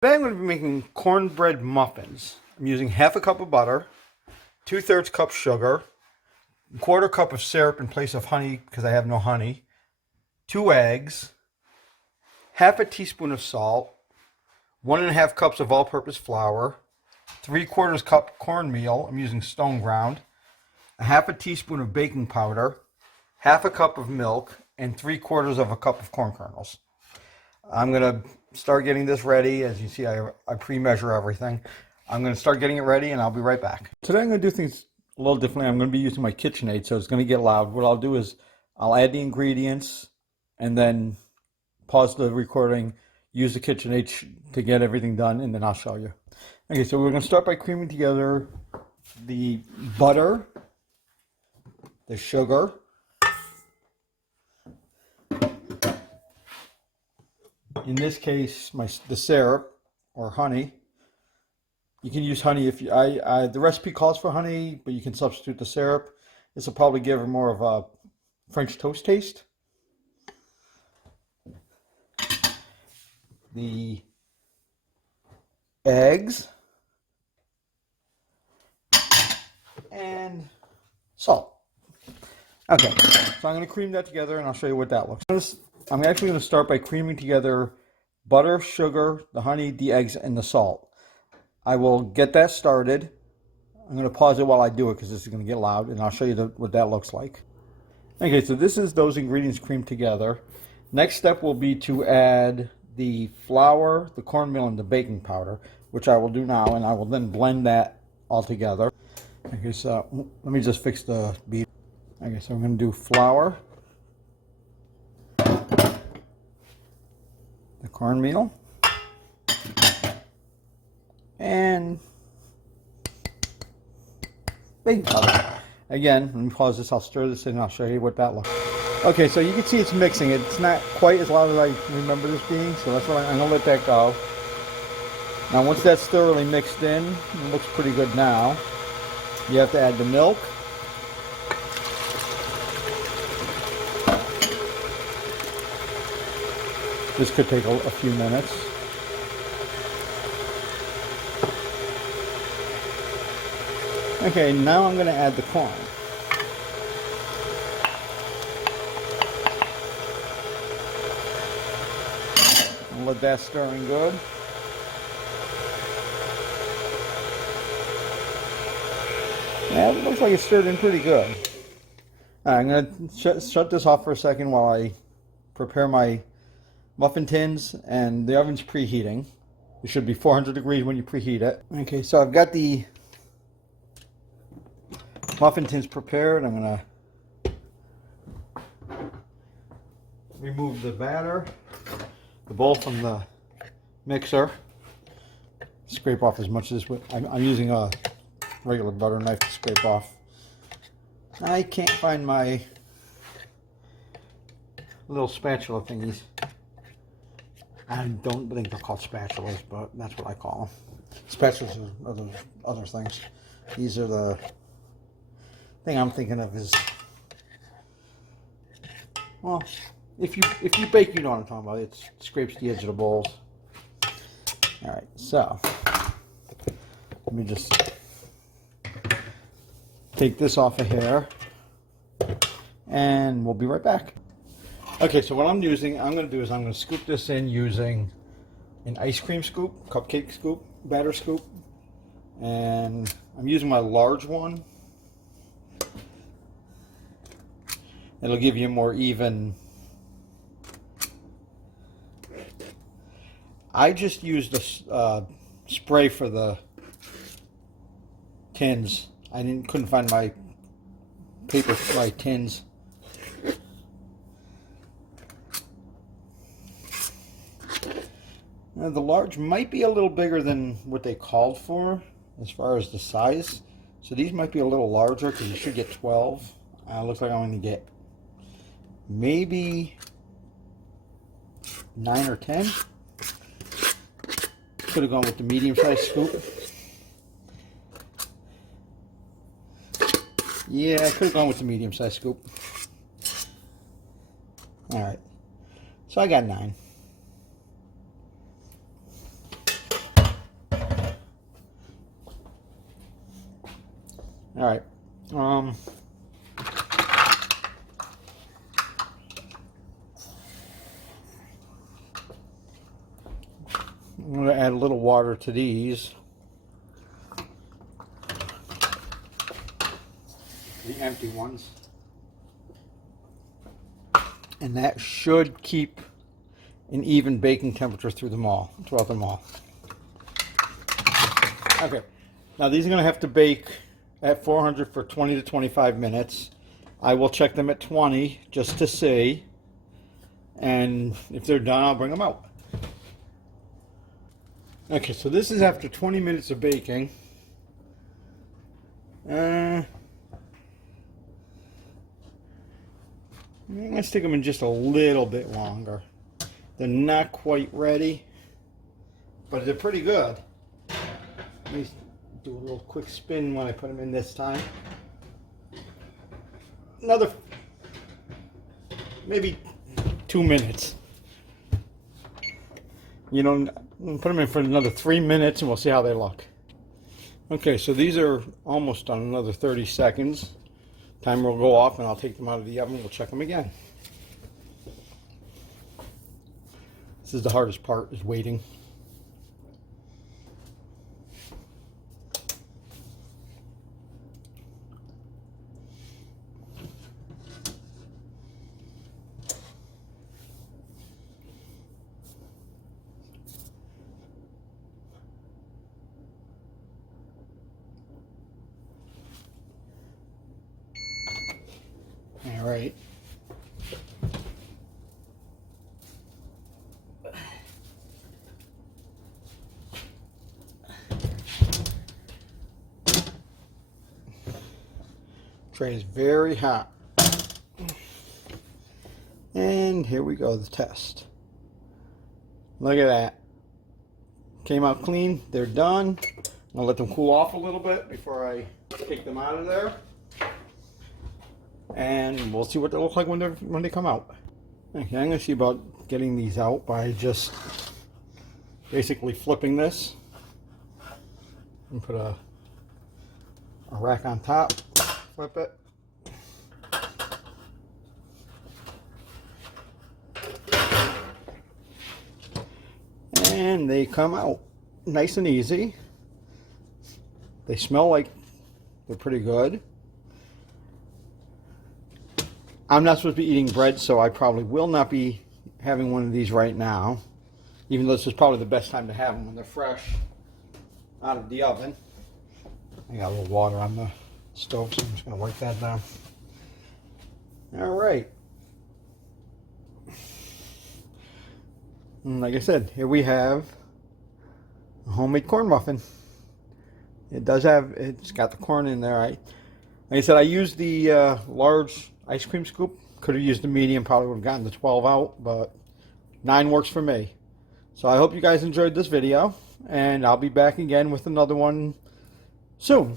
Today I'm going to be making cornbread muffins. I'm using half a cup of butter, 2/3 cup sugar, 1/4 cup of syrup in place of honey because I have no honey, 2 eggs, half a teaspoon of salt, 1½ cups of all-purpose flour, 3/4 cup cornmeal, I'm using stone ground, a half a teaspoon of baking powder, half a cup of milk, and 3/4 cup of corn kernels. I'm going to start getting this ready. As you see, I pre-measure everything. I'm going to start getting it ready and I'll be right back. Today I'm going to do things a little differently. I'm going to be using my KitchenAid, so it's going to get loud. What I'll do is I'll add the ingredients and then pause the recording, use the KitchenAid to get everything done, and then I'll show you. Okay, so we're going to start by creaming together the butter, the sugar, in this case, the syrup or honey. You can use honey if you. The recipe calls for honey, but you can substitute the syrup. This will probably give it more of a French toast taste. The eggs and salt. Okay, so I'm going to cream that together and I'll show you what that looks like. I'm actually going to start by creaming together butter, sugar, the honey, the eggs, and the salt. I will get that started. I'm going to pause it while I do it because this is going to get loud, and I'll show you what that looks like. Okay, so this is those ingredients creamed together. Next step will be to add the flour, the cornmeal, and the baking powder, which I will do now, and I will then blend that all together. Okay, so let me just fix the beat. Okay, so I'm going to do flour, the cornmeal, and baking powder. Again, let me pause this. I'll stir this in and I'll show you what that looks like. Okay, so you can see it's mixing. It's not quite as loud as I remember this being, so that's what I'm going to let that go. Now, once that's thoroughly mixed in, it looks pretty good now. You have to add the milk. This could take a few minutes. Okay, now I'm going to add the corn. I'll let that stir in good. Yeah, it looks like it's stirred in pretty good. Right, I'm going to shut this off for a second while I prepare my muffin tins, and the oven's preheating. It should be 400 degrees when you preheat it. Okay, so I've got the muffin tins prepared. I'm going to remove the batter, the bowl from the mixer. Scrape off as much as I'm using a regular butter knife to scrape off. I can't find my little spatula thingies. I don't think they're called spatulas, but that's what I call them. Spatulas are other things. These are the thing I'm thinking of is, well, if you bake, you know what I'm talking about. It scrapes the edge of the bowls. All right, so let me just take this off of here, and we'll be right back. Okay, so what I'm going to do is I'm going to scoop this in using an ice cream scoop, cupcake scoop, batter scoop, and I'm using my large one. It'll give you a more even. I just used a spray for the tins. I couldn't find my paper, my tins. Now, the large might be a little bigger than what they called for as far as the size. So these might be a little larger because you should get 12. Looks like I'm going to get maybe 9 or 10. Could have gone with the medium-sized scoop. Yeah, I could have gone with the medium-sized scoop. All right, so I got 9. All right. I'm going to add a little water to these. The empty ones. And that should keep an even baking temperature throughout them all. Okay. Now these are going to have to bake at 400 for 20 to 25 minutes. I will check them at 20 just to see. And if they're done, I'll bring them out. Okay, so this is after 20 minutes of baking. I'm going to stick them in just a little bit longer. They're not quite ready, but they're pretty good. Let me do a little quick spin when I put them in this time. Another, maybe 2 minutes. You know, put them in for another 3 minutes and we'll see how they look. Okay, so these are almost done, another 30 seconds. Timer will go off and I'll take them out of the oven. We'll check them again. This is the hardest part, is waiting. All right. Tray is very hot. And here we go, the test. Look at that. Came out clean. They're done. I'll let them cool off a little bit before I take them out of there. And we'll see what they look like when they come out. Okay, I'm going to see about getting these out by just basically flipping this. And put a rack on top. Flip it. And they come out nice and easy. They smell like they're pretty good. I'm not supposed to be eating bread, so I probably will not be having one of these right now, even though this is probably the best time to have them when they're fresh out of the oven. I got a little water on the stove, so I'm just going to wipe that down. All right. And like I said, here we have a homemade corn muffin. It's got the corn in there. Like I said, I used the large ice cream scoop. Could have used the medium, probably would have gotten the 12 out, but 9 works for me. So I hope you guys enjoyed this video, and I'll be back again with another one soon.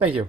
Thank you.